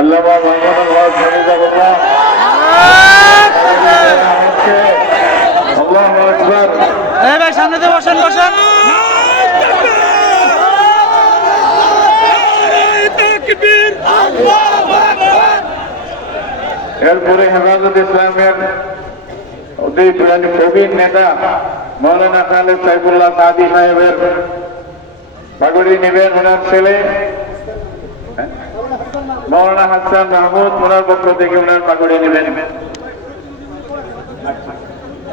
আল্লামা মোহাম্মদ আওয়াজ হাফিজাহুল্লাহ। আল্লাহু আকবার। এই ভাই সামনেতে বসেন বসেন। এরপরে হেফাজত ইসলামের অতি প্রবীণ নেতা মৌলানা খালেদ সাইফুল্লাহ সাদি সাহেবের পাগড়ি নেবেন ওনার ছেলে মৌলানা হাসান মাহমুদ, ওনার পক্ষ থেকে ওনার পাগড়ি নেবেন।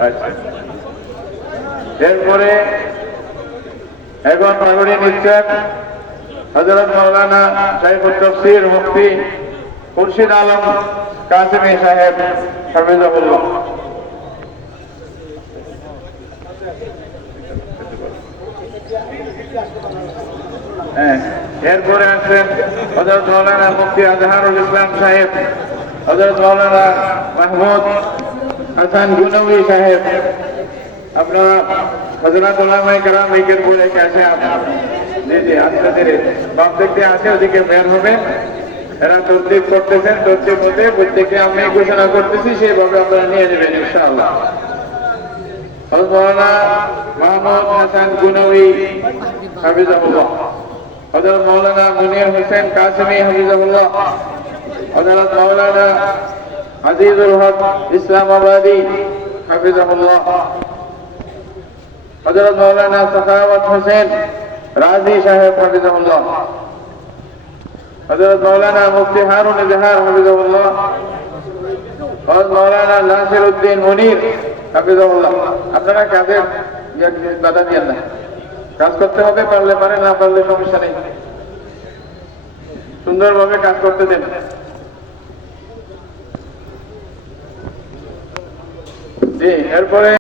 আচ্ছা, এরপরে এখন পাগড়ি নিচ্ছেন হযরত মাওলানা শাইখুত তাফসীর মুফতি খুরশিদ আলম কাসেমী সাহেব হাফিজাহুল্লাহ। এরপরে আছেন হযরত মাওলানা মুফতি আজহারুল ইসলাম সাহেব, হযরত মাওলানা মাহমুদ হাসান গুনবী সাহেব। আপনারা হযরত উলামায়ে কেরাম এইকের বলে কাছে জি জি আস্তে ধীরে বাম দিক দিয়ে আসে, ওদিকে বের হবে। এরা তরতিব করতেছেন, তরতিব মধ্যে প্রত্যেকে আমি ঘোষণা করতেছি সেইভাবে আপনারা নিয়ে নেবেন ইনশাআল্লাহ। হযরত মাওলানা মাহমুদ হাসান গুনবী হাফিজাহুল্লাহ, হযরত মাওলানা মুনির হোসেন কাসেমী হাফিজাহুল্লাহ, হযরত মাওলানা আজিজুল হক ইসলামাবাদী হাফিজাহুল্লাহ, হযরত মাওলানা সাখাওয়াত হোসেন রাজি সাহেব হাফিজাহুল্লাহ, হযরত মাওলানা মুফতি হারুন ইজহার হাফিজাহুল্লাহ, হযরত মাওলানা নাসির উদ্দিন মুনির হাফিজাহুল্লাহ। আপনারা কাজের বাধা দিয়েন না, কাজ করতে হবে, পারলে পারে, না পারলে সমস্যা নেই, সুন্দরভাবে কাজ করতে দেন। জি, এরপরে